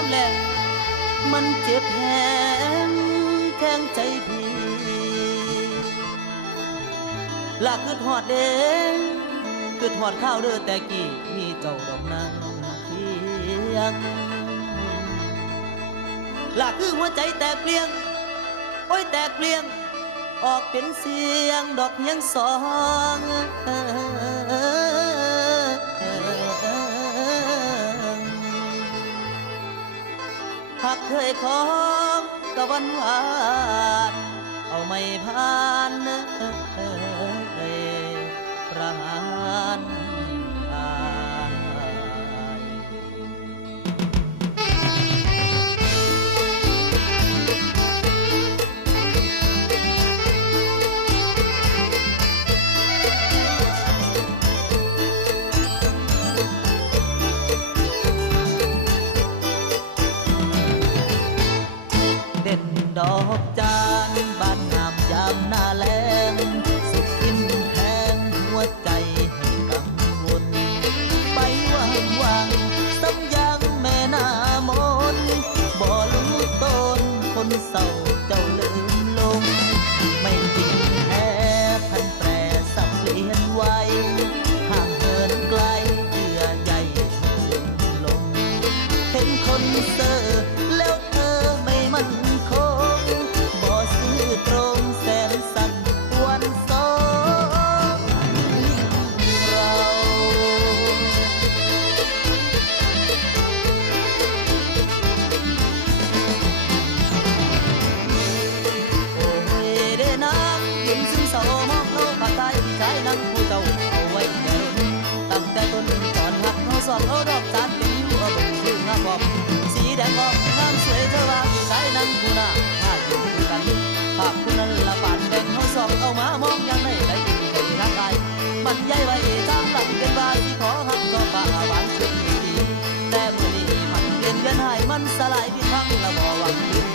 ามแลงมันเจ็บแหงแทงใจพี่ลาคือหอดเด้คือหอดข้าวเด้อแต่กี้มีเจ้าดอกนางเคียงลาคือหัวใจแตกเปลี่ยงโอ้ยแตกเปลี่ยงออกเป็นเสียงดอกยังสองหากเคยของกะวันหวานเอาไม่ผ่านประหารอายเด่นดอกจานบ้านงามยามหน้าแล้งสุดทิ่มแทงหัวใจให้กังวลไปวางซ้ำยังแม่หน้ามนบ่รู้ต้นคนเศร้าเจ้าลืมลงไม่จริงแท้พันแปรสับเปลี่ยนไว้ห่างเหินไกลเยื่อใยสุดลงเห็นคนเซอแล้วเธอไม่มั่นคงบ่ซื่อตรงแสนสั่นวันสองเราโอ้ยเด้น้ำยืนซึ้งเศร้ามองเขาปากตายพี่ชายนั่งผู้เจ้าเอาไว้แน่ตั้งแต่ต้นตอนหักเขาสอบเอาดอกจานเป็นอยู่เอาเป็นชื่องามบอกสีแดงบอกงามสวยเธอว่าพี่ชายนั่งผู้หน้าถ้าอยู่คู่กันภาพคุณนั้นละปานแดงเขาสอบเอามามองยังไม่ได้กินคนรักกายมันใหญ่ไว้ทางหลังเป็นบาที่ขอหักก็ป่าหวานชุดดีแต่เมื่อนี้มันเปลี่ยนเวียนหายมันสลายพิพังละบ่หวังคืน